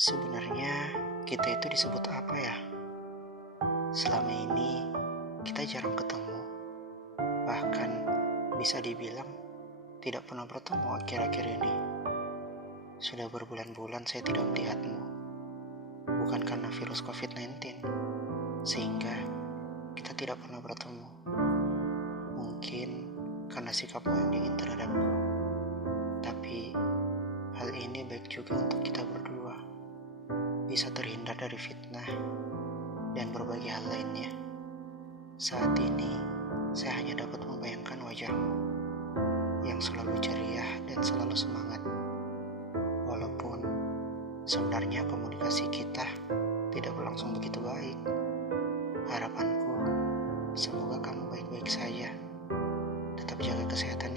Sebenarnya kita itu disebut apa ya? Selama ini kita jarang ketemu. Bahkan bisa dibilang tidak pernah bertemu akhir-akhir ini. Sudah berbulan-bulan saya tidak melihatmu. Bukan karena virus COVID-19, sehingga kita tidak pernah bertemu. Mungkin karena sikapmu yang dingin terhadapku. Tapi hal ini baik juga untuk kita berdua. Bisa terhindar dari fitnah dan berbagai hal lainnya. Saat ini, saya hanya dapat membayangkan wajahmu yang selalu ceria dan selalu semangat. Walaupun sebenarnya komunikasi kita tidak berlangsung begitu baik. Harapanku, semoga kamu baik-baik saja. Tetap jaga kesehatan